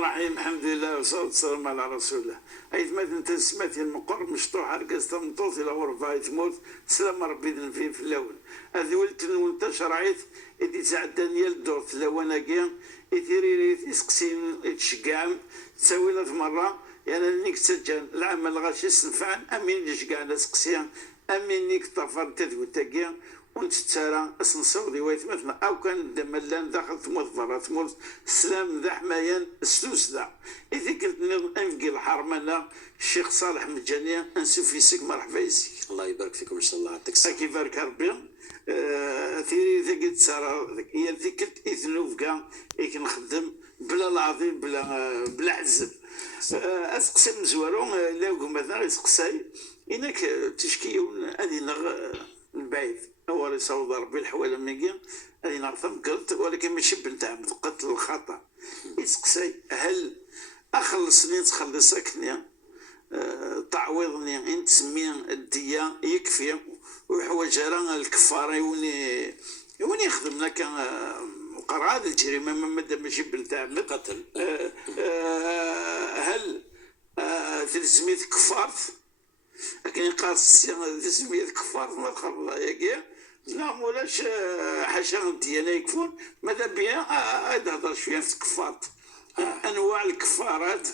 الرحيم. الحمد لله والصلاة والسلام على رسول الله. أيت ما أنت سمعتي المقر مشطوح على قصة مطوط إلى غرفة تموت سلام ربي في اللون. هذه ولت المنتشر عيت إدي سعد دانيال دور في اللون أجيان إثيري يسقسين يتشجعن تسوي له مرة يعني نيك تسجل العمل غاش يسنفعن أمين يشجعن سقسيان أمين نيك طفر تدوي تجيان ونتسارى أصل صوري ويت مثلا أو كان دملان داخل تموت برا تموت السلام ذا حمايان السوس ذا إذا كنت نفقي الحرمانة الشيخ صالح مجانية أنسوف يسك مرحبا يسك. الله يبارك فيكم إن شاء الله. يعطيك الصحة. كيف بارك ربي. ثيري إذا قلت سارة هي ذكرت إثنوفكا إيك نخدم بلا العظيم بلا حزب. أسقسم زوارو لاوكو مثلا يسقساي إنك تشكيون أدينا البعيد أول يصوض ربي الحوالي ميقيم أدي نعرفهم قلت ولكن ماشي بنتعمد قتل الخطأ. يسقسي هل أخلصني تخلصكني تعويضني إن تسمي الدية يكفي وحوايج راه الكفارة يوني يخدم لك قرعة الجريمة ماشي بنتعمد قتل. هل تلزميت كفارت لكن قاص تسمية كفارت ما تخلص ياكي لا مولاش حاشا الديانة يكفون ماذا بيا هضر شوية في كفارت أنواع الكفارات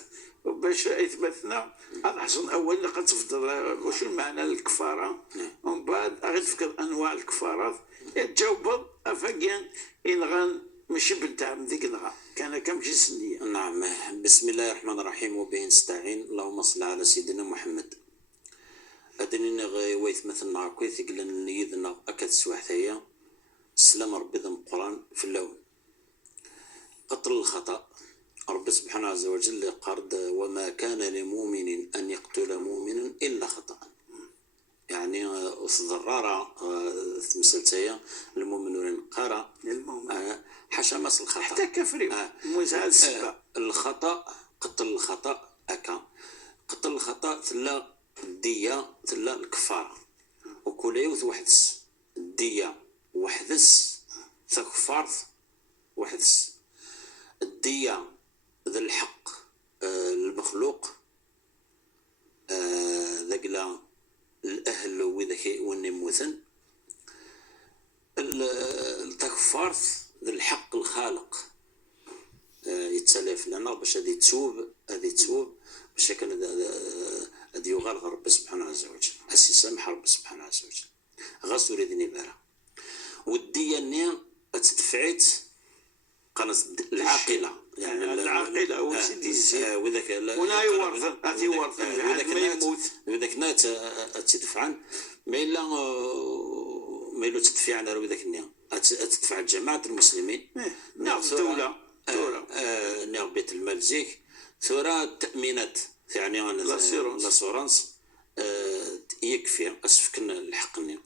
باش يثبتنا. هذا حسن أول اللي قد تفضل واش المعنى الكفارة ومن بعد غير تفكر أنواع الكفارات يتجاوب أفاقيا إنغان ماشي بنتعم ديك نغا كان كمشي سنية. نعم. بسم الله الرحمن الرحيم وبه نستعين. اللهم صل على سيدنا محمد. أدني غيويت مثلنا كويس قلنا نيدنا أكد سواحتيا السلام ربي ذم القرآن في اللون. قتل الخطأ رب سبحانه عز وجل قرد وما كان لمؤمن أن يقتل مؤمنا إلا خطأ. يعني ضرارة مسلسية المؤمنون قارا حاشا مس الخطأ حتى كفري الخطأ قتل الخطأ أكا قتل الخطأ ثلا الدية ثلا الكفارة وكل يوث وحدس الدية وحدس ثكفارث وحدس. الدية ذا الحق المخلوق ذقلا الأهل وذاك والنموثن. التكفارث ذا الحق الخالق يتسلف لنا باش هذه تسوب باش كان هذه يغالغ رب سبحانه عز وجل أسي سامح رب سبحانه عز وجل غاس تريد نبارة. والدية النية تدفعت قناة العاقلة يعني العاقلة وسيدي وذاك ولا يورث هذه ورث وذاك نات تدفعن ما إلا تدفع على وذاك النية تدفع جماعة المسلمين نعم الدولة نعم بيت المال زيك ثورة التأمينات يعني لاسورانس يكفي أسفكنا الحق النية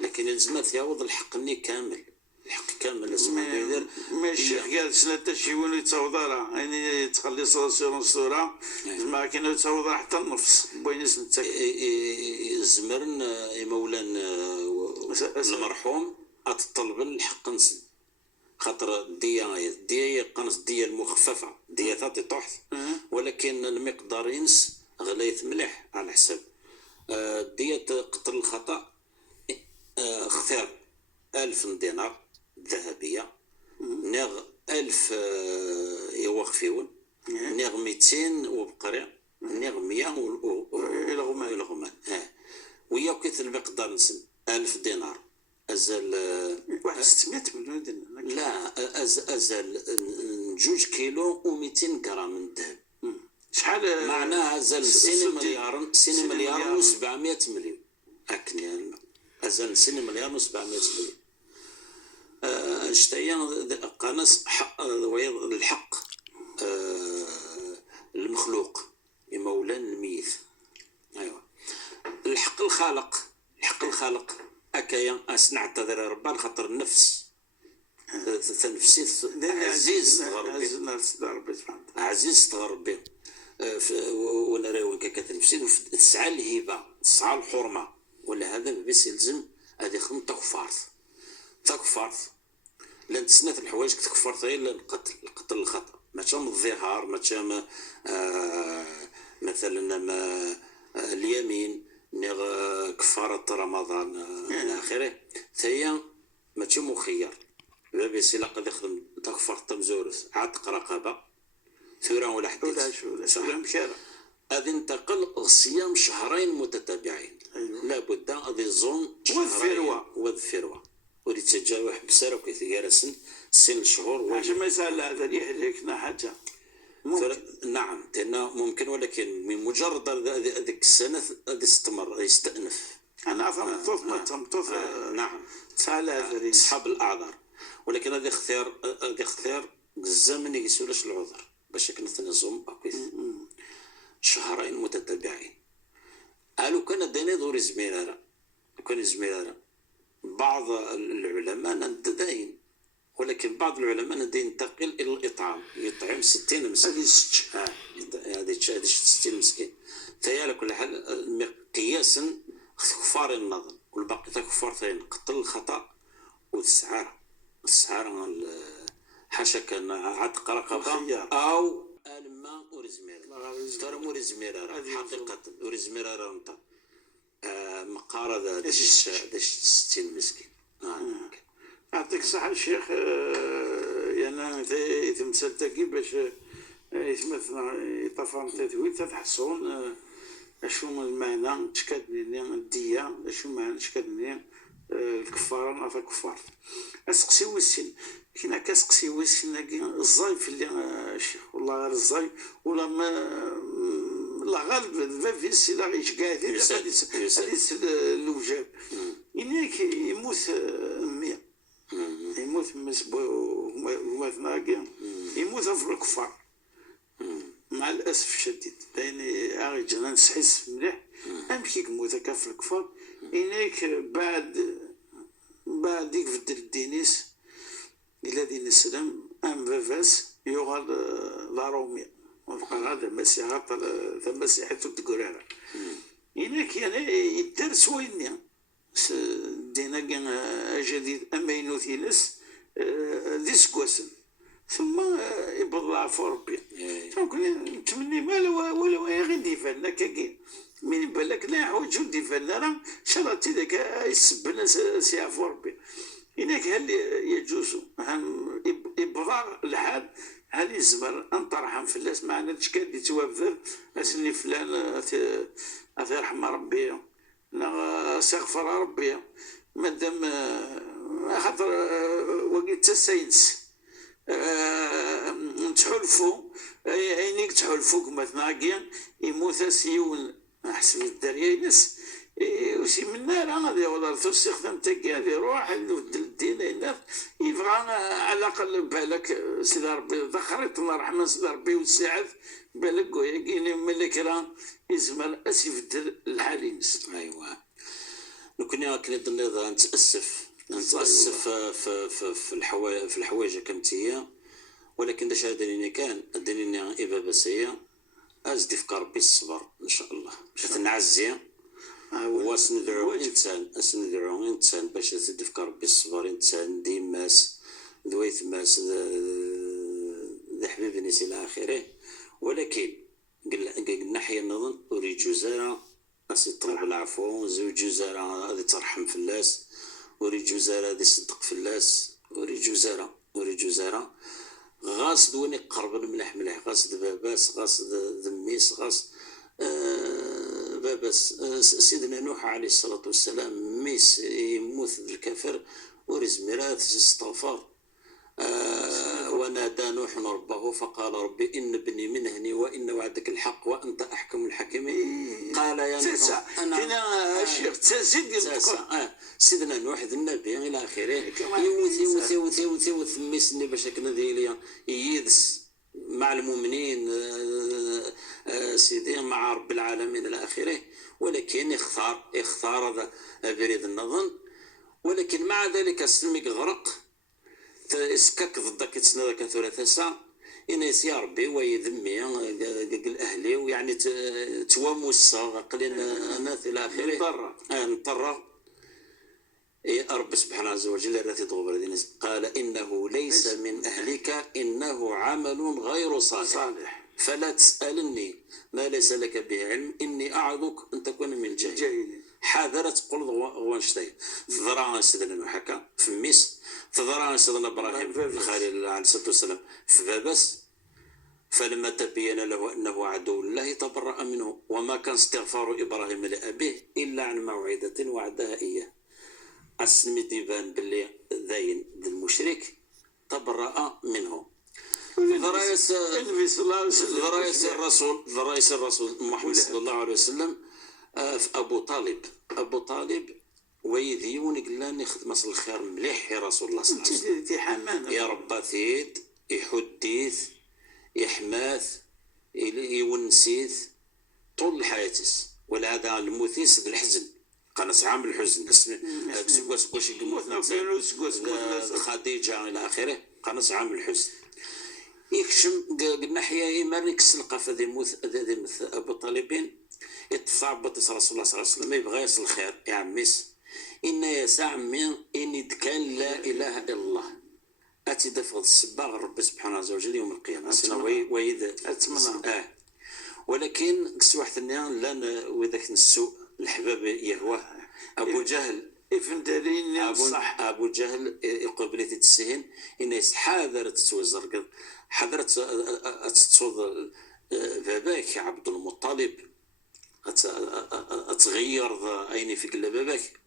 لكن لازم يعوض الحق النية كامل. الحق كامل لازم يدير ماشي قال سنة تشيون يتصوضرها يعني تخلي صورة ما كانوا يتصوضر حتى النفس بوين سنتك زمرن مولانا المرحوم أتطلب الحق نسن خاطر الدية قنص الدية المخففة دية ثاتي طحث ولكن المقدار ينس غليت مليح على حسب دية قتل الخطأ اختار 1000 دينار ذهبية نغ 1000 يوخفيون نغ 200 وبقري نغ 100 الغمان وياكث المقدار نسن 1000 دينار أزل واحد 600 مليون دينار لا أزل 2 كيلو و200 غرام من الذهب شحال معناها أزل 2 مليار و700 مليون أكني أزل 2 مليار و700 مليون اشتيا قنص الحق المخلوق يمولان الميت. أيوة الحق الخالق أكايا أصنع تذر ربان خاطر النفس تنفسي عزيز تغربي ولا راوي كتنفسي تسعى الهبة تسعى الحرمة ولا هذا بس يلزم هذه خم تكفارث لأن تسنات الحوايج تكفارث غير القتل الخطأ ما تشام الظهار ما تشام مثلا ما اليمين كفارة رمضان إلى آخره ثيا ما تشم مخير بابي سيلا قد يخدم تكفر تمزورس عتق رقبة ثورة ولا حديث مشارع هذا انتقل صيام شهرين متتابعين. أيوة. لابد هذه الزون والفروة ولتجاوح بسرعة كي تجارسن سن شهور عشان ما يسأل هذا يحركنا حاجة نعم تنا ممكن ولكن من مجرد هذيك السنة يستمر يستأنف. أنا عارف ما تمطف نعم سأل هذا أصحاب الأعذار ولكن هذا اختيار الزمن يسولش العذر باش كنثني الزوم شهرين متتابعين. قالوا كان داني دور زميرارا كان زميرارا بعض العلماء نداين ولكن بعض العلماء ندى ينتقل الى الاطعام يطعم 60 مسكين. هذه 60 مسكين تيا كل حال قياسا كفار النظر والباقي كفار ثاني قتل الخطا والسعاره حاشا كان عتق رقبه او الماء ورزمير ترى مورزمير حقيقه ورزمير انت مقارنه 60 مسكين. يعطيك الصحة الشيخ. يعني تمثلتكي باش يسمثنا يطفى تدوير تتحصون اشو المعنى تشكدني الدية اشو معنى تشكدني الكفارة نعطى كفار اسقسي ويسين كنا كاسقسي ويسين الزايف اللي الشيخ والله غير الزايف ولا ما لا غالب فافيس لا غيش قاعدين هذيس الوجاب إنك يموت 100 يموت مسبوع ناقي يموت في الكفار مع الاسف الشديد يعني اغي نحس مليح امشي يموت في الكفار انك بعد يقفد الدينيس الى دين السلام ام فافاس يغال لا روميا وبقى هذا مسيحة مسيحة تقولها انك يعني يدرس وين دينا جديد اما ينوثيلس ديس كواسن ثم يبضع في ربي فممكن نتمني مالا ولا غير ديفان كاكين من بالك لا يحوج ديفان راه شرط ذاك يسبنا سيع في ربي هناك هل يجوز يبضع الحال هل يزمر ان ترحم في الناس معنا تشكاد يتوافر اسني فلان يرحم ربي استغفر ربي مادام خاطر وقيت الساينس نتحلفوا عينيك تحلفوا كما تناقيا يموت سيون احسن الدريانس وسي من النار غادي ولا تستخدم تاكي هذه روح الدين الناس يبغى على الاقل بالك سيدي ربي ذكرت الله رحمه سيدي ربي والسعد بالك ويا ملك راه يزمر اسيف الحالينس. ايوا كنا كنظن نتاسف في الحوايج كمتيه ولكن داش هذا كان الدنيا ابابسيه ازدي في ربي الصبر ان شاء الله تنعزي واسندعو انسان باش يزيد في ربي الصبر انسان ديماس دويت ماس ذا حبيبني الى اخره ولكن قلنا حيا نظن اريد جزاره اسي طلب العفو زوج جزاره هذه ترحم في الناس اريد جزاره هذه تصدق في الناس اريد جزاره غاصد وين يقرب الملح غاصد باباس غاصد ذميس غاصد باباس سيدنا نوح عليه الصلاة والسلام ميس يموت الكافر ورزميرات استغفر ونادى نوح ربه فقال ربي إن ابني من هني وإن وعدك الحق وأنت أحكم الحاكمين. قال يا نوح أنا هنا الشيخ سيدنا نوح النبي إلى آخره يوث ميسني باش كنا ذي ييدس مع المؤمنين سيدي مع رب العالمين إلى آخره ولكن اختار هذا بريد النظن ولكن مع ذلك السلمك غرق اسكك ضدك تسنى ذاك ثلاثة ساعة إنيس يا ربي ويذمي الأهلي ويعني تواموسا قلنا أنا إلى آخره نضطر رب سبحانه عز وجل راتي تغبر قال إنه ليس من أهلك إنه عمل غير صالح فلا تسألني ما ليس لك به علم إني أعظك أن تكون من الجاهلين. حاذرة تقول وانشتي تضرع سيدنا نوح هكا في ميس، تضرع سيدنا إبراهيم الخليل عليه الصلاة والسلام في بابس، فلما تبين له أنه عدو الله تبرأ منه، وما كان استغفار إبراهيم لأبيه إلا عن موعدة وعدها إياه. أسمي ديبان باللي ذاين المشرك تبرأ منه. ذرايس الرسول محمد صلى الله عليه وسلم في أبو طالب ويذيون قلان يخدم أصل الخير مليح يا رسول الله صلى الله عليه وسلم، يا ربا ثيد يحديث يحماث يونسيث طول حياتس، ولهذا الموثيس الحزن قناص عام الحزن سكواش خديجة إلى آخره قناص عام الحزن يكشم قلنا حيا مارنكس القف ذي مث أبو طالبين يتصابط رسول الله صلى الله عليه وسلم يبغى يصل الخير يا عميس إن يسع من إن كان لا إله إلا الله أتي دفض السباغ رب سبحانه وتعالى يوم القيامة سنا ويد ولكن كسوح ثانية لان وذاك السوء الحباب يهواه أبو جهل إفندرين صح أبو جهل قبلت السهن إن حاذرت تسوزر حذرت تصوض باباك عبد المطلب أتغير أين في قلب باباك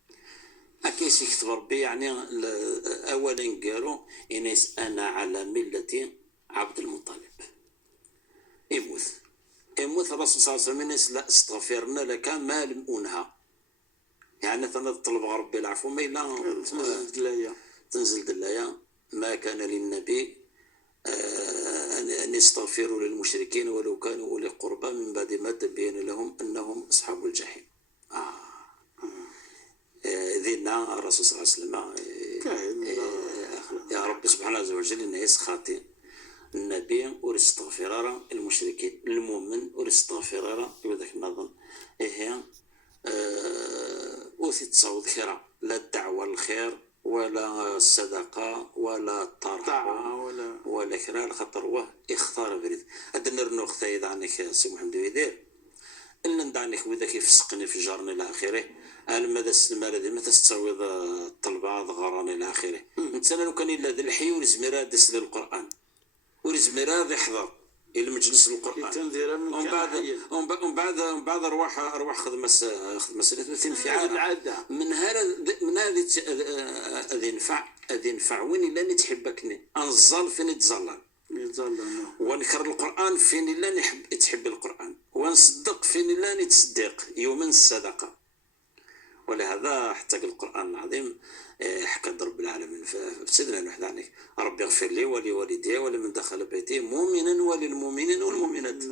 أكيس يكتبر بي يعني أولا قالوا إنيس أنا على ملة عبد المطلب يموت الرسول صلى الله عليه وسلم إنيس لا استغفرنا لك ما لم أنهى يعني تنطلب ربي العفو ما إلا تنزل دلايا ما كان للنبي أن يستغفروا للمشركين ولو كانوا أولي قربى من بعد ما تبين لهم أنهم أصحاب الجحيم. ذينا الرسول صلى الله عليه وسلم يا رب سبحانه وتعالى إن يسخاطي النبي والاستغفار المشركين المؤمن والاستغفار وذاك النظام هي أوثي تصوت خيرا لا الدعوة الخير ولا الصدقة ولا الطرح ولا كرا الخطر واه اختار بريد أدنى رنو اختايد عنك سي محمد ويدير إلا ندعنك وذا كيف سقني في جارنا إلى آخره أنا ماذا السلمة الذي ما تستوي الطلبة غراني إلى آخره إنسان لو كان إلا ذي الحي ورزميراد يسل القرآن ورزميراد يحضر إلى مجلس القرآن ومن بعد أرواح خدمة انفعال من هذه أذي ينفع وين لا نتحبكني أنزل فين يتزلل ونكر القرآن فين لا تحب القرآن ونصدق فين لا نتصدق يوم الصدقة. ولهذا حتى القرآن العظيم حكى رب العالمين فسيدنا نوح عنك ربي اغفر لي ولوالدي ولمن دخل بيتي مؤمنا وللمؤمنين والمؤمنات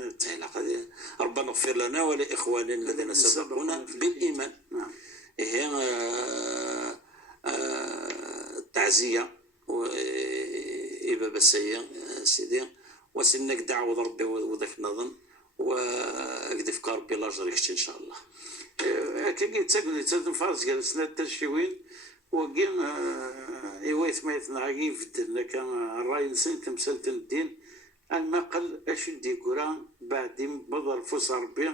ربنا اغفر لنا ولإخواننا الذين سبقونا بالإيمان. هي التعزية إبابة السيئة سيدي وسنك دعوة ربي وذاك النظم وأقدف كاربي لاجر يخشي إن شاء الله. كي تقول تنفرز قال سنة التشوين وقيم يويث ما يتنعقي في الدين كان الراي نسين تمثلة الدين المقل أشد يقران بعدين بضر فوس ربي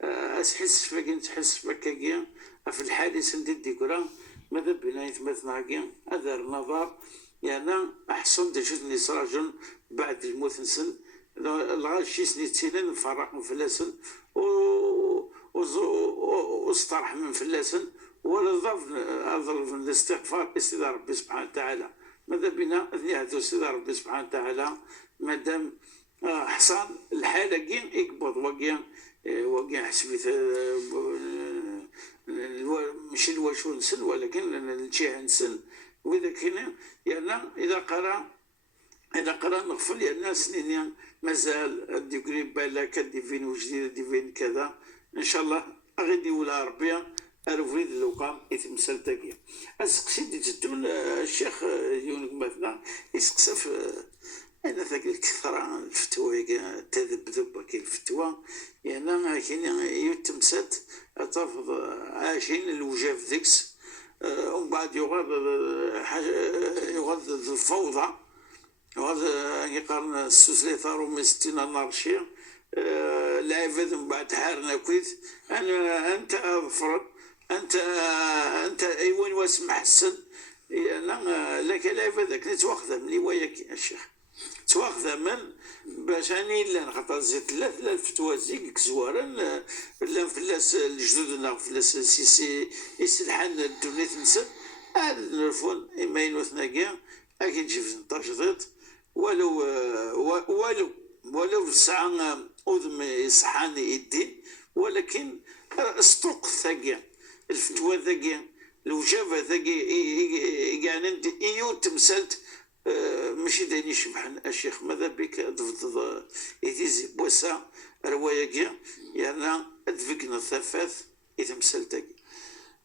أسحس فكين تحس فكاكيا في الحالي سندي يقران ماذا بنا يتمثنعقي هذا النظر يعني أحسن دجتني سراجا بعد الموت نسن الغاشي سنتين نفرق مفلسن واسترح من فلاسن ولا ظل الاستغفار استدعاء ربي سبحانه وتعالى ماذا بنا نهدو استدعاء ربي سبحانه وتعالى مادام حصان الحالة كين يقبض وكين حسبيت ماشي الواشو نسن ولكن الجهة نسن وإذا كان يعني إذا قرأ نغفل لأن سنين مازال الديكري بالك ديفين وجديد ديفين كذا إن شاء الله أغدي ولا ربي أرفيد اللقام إثم سلتقيا أسقسي دي جدون الشيخ يونك مثلا يسقسف أنا ذاك الكثرة الفتوى تذبذب كي الفتوى يعني كاين يتمسد ترفض عاشين الوجاف ذيكس ومن قاد يغاد الفوضى وهذا يقارن السوسلي ثارو من 60 نارشي العباد من بعد حارنا كويت انت افرد انت اي وين واسمع حسن انا لك العباد نتواخذ من وياك يا شيخ تواخذ من باش اني لا خاطر زيت ثلاث الفتوى زيك زوارا لا فلاس الجدودنا فلاس سيسي يسلحان الدنيا تنسب الفون اما ينوثنا كاع اكيد نجي في 16 ضيط ولو الساعة أذم يصحاني الدين ولكن استوق ثقيا الفتوى ثقيا الوجابة ثقيا يعني إيو تمثلت ماشي داني شبحن الشيخ ماذا بك ضفض يتيزي بوسا رواية يعني أدفقنا الثفاث يتمثلت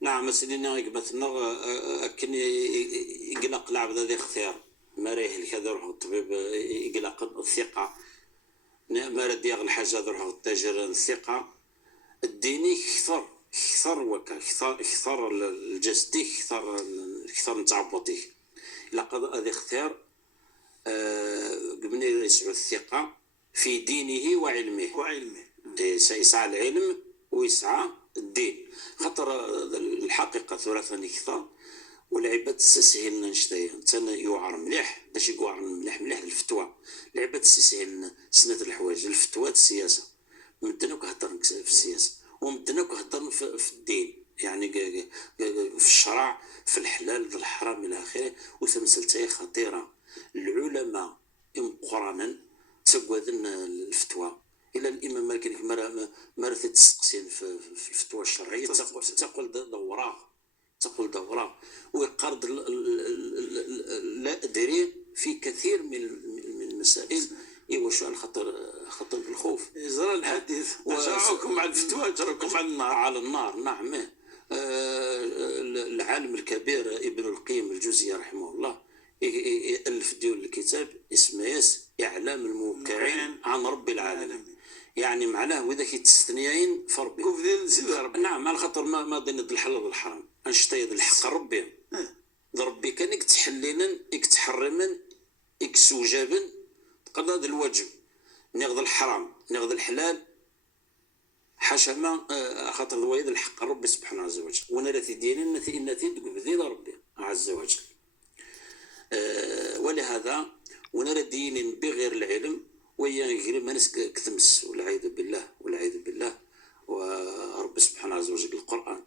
نعم سيدنا مثلا كان يقلق العبد هذا اختيار ما رايه الكذا روح الطبيب يقلق الثقة ما رد يغل الحاجة روح التاجر الثقة الديني كثر كثر الجسدي كثر نتعبطي لقد هذا اختيار قبل يسعى الثقة في دينه وعلمه سيسعى العلم ويسعى الدين خطر الحقيقة ثلاثة كثر والعباد تسهل نشتي تنا يوعر مليح باش يقعر مليح الفتوى العباد تسهل سنة الحوايج الفتوى السياسة مدناك هضر في السياسة ومدناك هضر في الدين يعني في الشرع في الحلال في الحرام الى اخره وتمثلتها خطيرة العلماء قرانا تسوذن الفتوى الى الامام مالك مرة تسقسين في الفتوى الشرعية تقول دورة ويقرض لا أدري في كثير من المسائل شو خطر بالخوف يزرى الحديث أجرعكم على الفتوى أجرعكم على النار نعم العالم الكبير ابن القيم الجوزية رحمه الله يألف ديول الكتاب اسمه إعلام الموقعين عن رب العالمين يعني معناه وإذا كي تستنيين فربي نعم على خاطر ما بين الحلال والحرام انشتيد الحق ربي ربي كان يكتحلنا يكتحرمن يكسوجابن قضاء الواجب ناخذ الحرام ناخذ الحلال حاشا ما خاطر ذويد الحق ربي سبحانه عز وجل ونرى في ديننا إن تدق ذي ربي عز وجل ولهذا ونرى دين بغير العلم ويا ما ناس كتمس والعياذ بالله ورب سبحانه عز وجل القرآن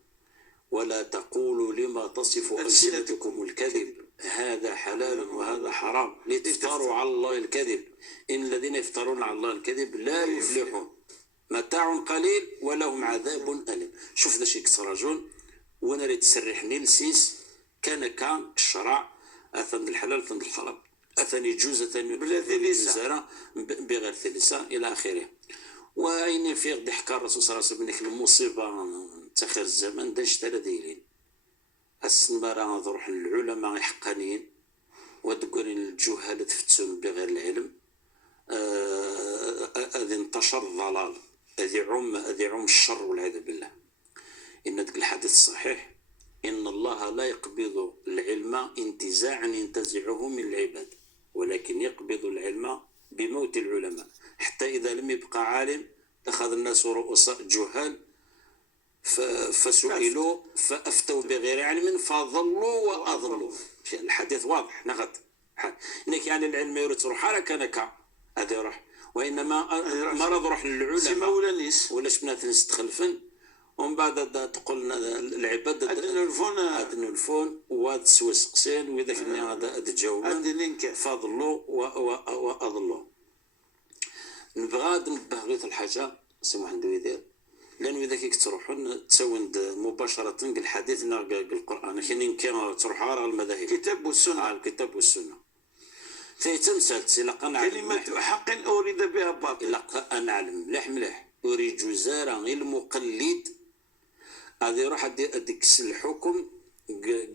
ولا تقولوا لما تصف ألسنتكم الكذب هذا حلال وهذا حرام لتفتروا على الله الكذب إن الذين يفترون على الله الكذب لا يفلحون متاع قليل ولهم عذاب أليم شوف ذا شيء كسراجون وانا ريت تسرحني لسيس كان الشرع أثن الحلال أثن الحرام أثن يجوز أثن بلا ثلثة بغير ثلثة إلى آخره وأين في ضحك الرسول صلى الله عليه وسلم المصيبة تخير الزمن دا اشترى ديلين السنبارة ضروح العلماء حقانيين ودقوني الجهال تفتسون بغير العلم أذي انتشر الضلال أذي عم الشر والعياذ بالله إن دق الحديث الصحيح إن الله لا يقبض العلم انتزاعا ينتزعه من العباد ولكن يقبض العلم بموت العلماء حتى إذا لم يبقى عالم أخذ الناس رؤساء جهال فسئلوا فأفتوا بغير علم فضلوا وأضلوا الحديث واضح نغد إنك يعني العلم يريد روح على كنكا هذا يروح وإنما مرض روح للعلماء ولا شبنا تنستخلفن ومن بعد تقول العباد أدنوا الفون وتسوي سقسين وإذا كنا هذا تجاوبون فضلوا وأضلوا نبغى نبه غير الحاجة سمح ندوي دير لأنه إذا كيك تروحون تسوند مباشرة الحديث القرآن كاين تروح على المذاهب الكتاب والسنة فيتمثل سلقا كلمة حق أريد بها باطل لقى نعلم مليح أريد جزارة المقلد هذا يروح أديك الحكم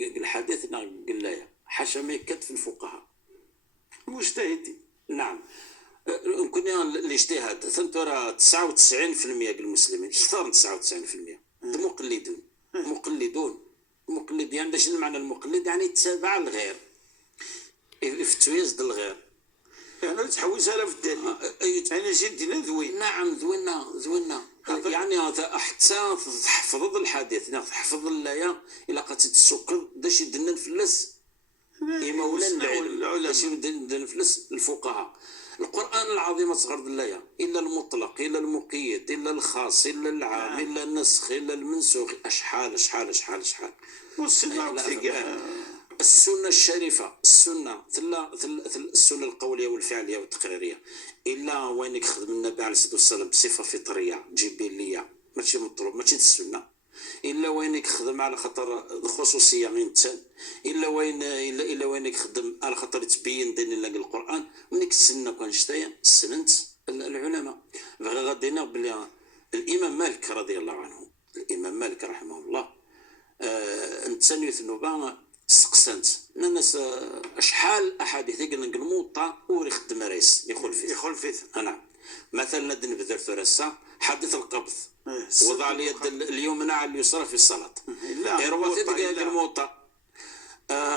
الحديث قال لا حاشا ما يكتف الفقهاء مجتهدين نعم كنا الاجتهاد ترى 99% المسلمين اكثر من 99% مقلدون مقلد يعني باش المعنى المقلد يعني يتبع الغير، يفتو يزد الغير، يعني تحوس على في الدليل. انا جدنا ذوين. نعم ذوينا يعني حتى تحفظ الحديث، تحفظ الآية إلا قتت السكر داش يدنا نفلس إمولا العلم، داش يدنا نفلس الفقهاء. القرآن العظيم صغر الآية إلا المطلق إلا المقيد إلا الخاص إلا العام إلا النسخ إلا المنسوخ، أشحال. والسنة السنة الشريفة، السنة السنة القولية والفعلية والتقريرية، إلا وينك خدم النبي عليه الصلاة والسلام بصفة فطرية جبلية ماشي مطلوب ماشي السنة، إلا وينك خدم على خطر الخصوصية إنسان، إلا وينك خدم على خطر تبين دين الله القرآن، منك السنة كان شتايا سننت العلماء. غادينا بلي الإمام مالك رضي الله عنه، الإمام مالك رحمه الله انسان يثنوبا سقسنت الناس شحال احاديث قلنا الموطا وري خدم رئيس يخول فيه نعم. مثلا نبذر ثلاثه حدث القبض، وضع اليد اليمنى على اليسرى في الصلاه، رواه الموطا.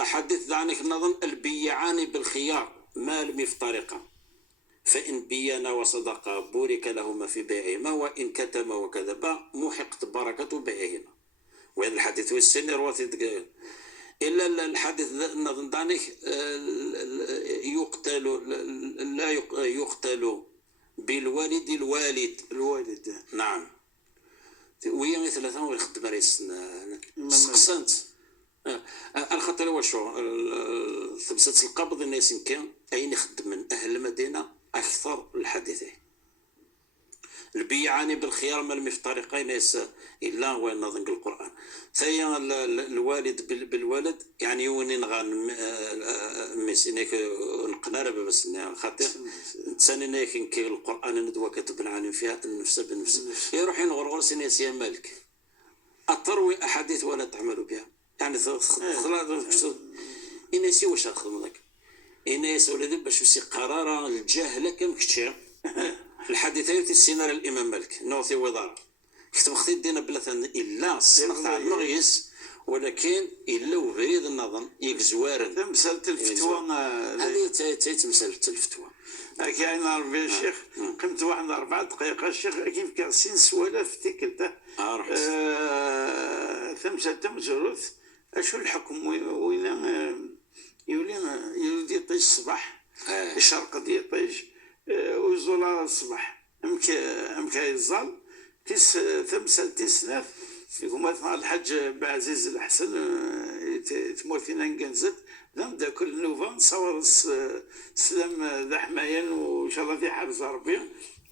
حدث عنك نظن البيعان بالخيار ما لم يفترقا، فإن بينا وصدقا بورك لهما في بيعهما، وإن كتما وكذبا محقت بركة بيعهما. وهذا الحديث والسنة رواه إلا الحديث نظن دانيك لا يقتل بالوالد الوالد نعم. وهي مثل ثاني يخدم رئيس سقسنت الخطر وشو ثبتت القبض الناس كان أين يخدم من أهل المدينة أكثر الحديثين. البيعان بالخيار ما لم يفترقا ناس إلا وين نظن القرآن. ثانيا الوالد بالولد يعني يوني نغان مسينيك نقنار بس خاطر ثاني ناكن كي القرآن ندوى كتب العالم فيها النفس بالنفس يروح ينغرغر سيناس يا مالك أتروي أحاديث ولا تعملوا بها يعني خلاص إنسي واش أخدم ذاك إنسي ولدي باش يسي قرار الجاهلة كم كتشير الحديثين السيناريو الإمام مالك نوثي وضارة كتب خطي دينا بلا إلا الصنف تاع المغيس، ولكن إلا وبريد النظم يكزوارن مسألة الفتوى هذه مسألة الفتوى. كاين ربي الشيخ قمت واحد 4 دقائق الشيخ كيف كان سين سوالا في تيكلته ثمسة مزروث أشو الحكم وين يولي يطيش الصباح الشرق دي يطيش ويزول الصباح امكا يزال تيس ثمسة تيسناف يقوم مثلا الحاج بعزيز الحسن تموثينا نقنزت نبدا كل نوفا نصور سلام ذا حمايان وان شاء الله في حفظ ربي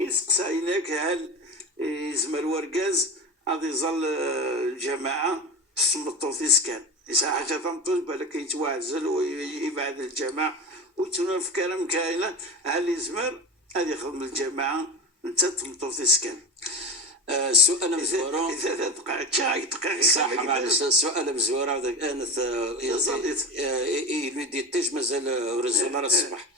يسقسى هناك هل يزمر ورقاز غادي يظل الجماعه تصمتوا في سكان يسا حاجه تنطل بالك يتواعزل ويبعد الجماعه وتنا في كلام كاينه هل يزمر هذه يخدم الجماعه انت تمطوا في سكان. سؤال مزورة إذا دقائق صح معلش سؤال مزورة أنا يلودي التاج مازال رزولار الصباح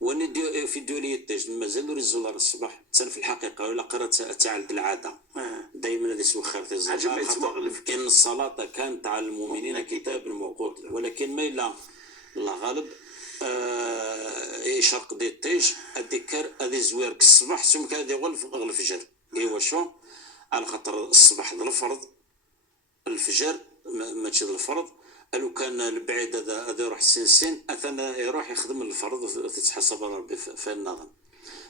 وندي في دولية التاج مازال رزولار الصباح في الحقيقة ولا قرأت تعالد العادة دائما هذا سوى خير إن الصلاة كانت على المؤمنين كتاب موقوت، ولكن ما إلا الله غالب شرق دي التاج الذكر هذه زوير الصباح ثم كان يغلف الفجر إيوا شو على خاطر الصباح الفرض الفجر ماشي الفرض لو كان البعيد هذا يروح سنسين اثنا يروح يخدم الفرض تتحسب ربي في النظام.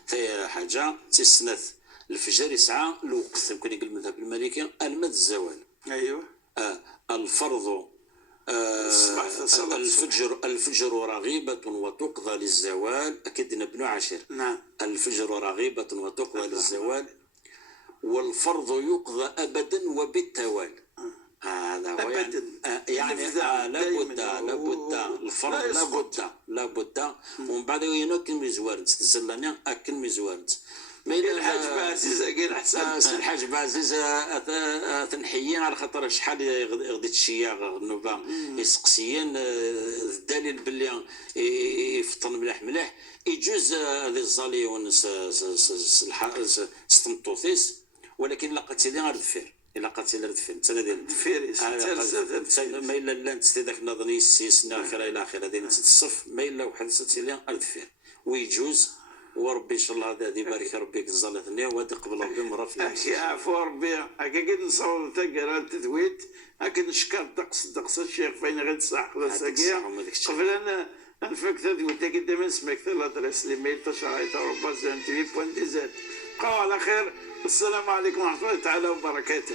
ثاني حاجه تسنث الفجر يسعى الوقت يمكن يقول المذهب المالكي المد الزوال ايوه الفرض الفجر رغيبة وتقضى للزوال أكيد نبنو عشر نعم الفجر رغيبة وتقضى للزوال والفرض يقضى أبدا وبالتوالي. هذا هو يعني لابد الفرض لابد ومن بعد ينوكل مزوارد تسلني أكل مزوارد الحاج بعزيز قال حسن الحاج بعزيز تنحيين على خاطر شحال غديت الشياغ النوبه يسقسيين الدليل باللي يفطن مليح يجوز هذه الزاليون ستمطوثيس ولكن لقيت لي غير الدفير الا قاتل الدفير تنا ديال فيريس ما الا لا نتستي ذاك النظري السيسنا اخر الى اخره ديال الصف ما الا واحد ستي الدفير ويجوز وربي ان شاء الله هذا يبارك ربي كزالت النية وهذا قبل ربي مرة في اخي عفو ربي هكا كي نصور تقرا التثويت هكا نشكر دقص الشيخ فين غير تصاحب الساقيه قبل ان نفك تثويت كي دائما نسمعك الادريس اللي ميل تشرعي اوروبا زين تي بوان دي زاد بقاو على خير. السلام عليكم ورحمه الله تعالى وبركاته.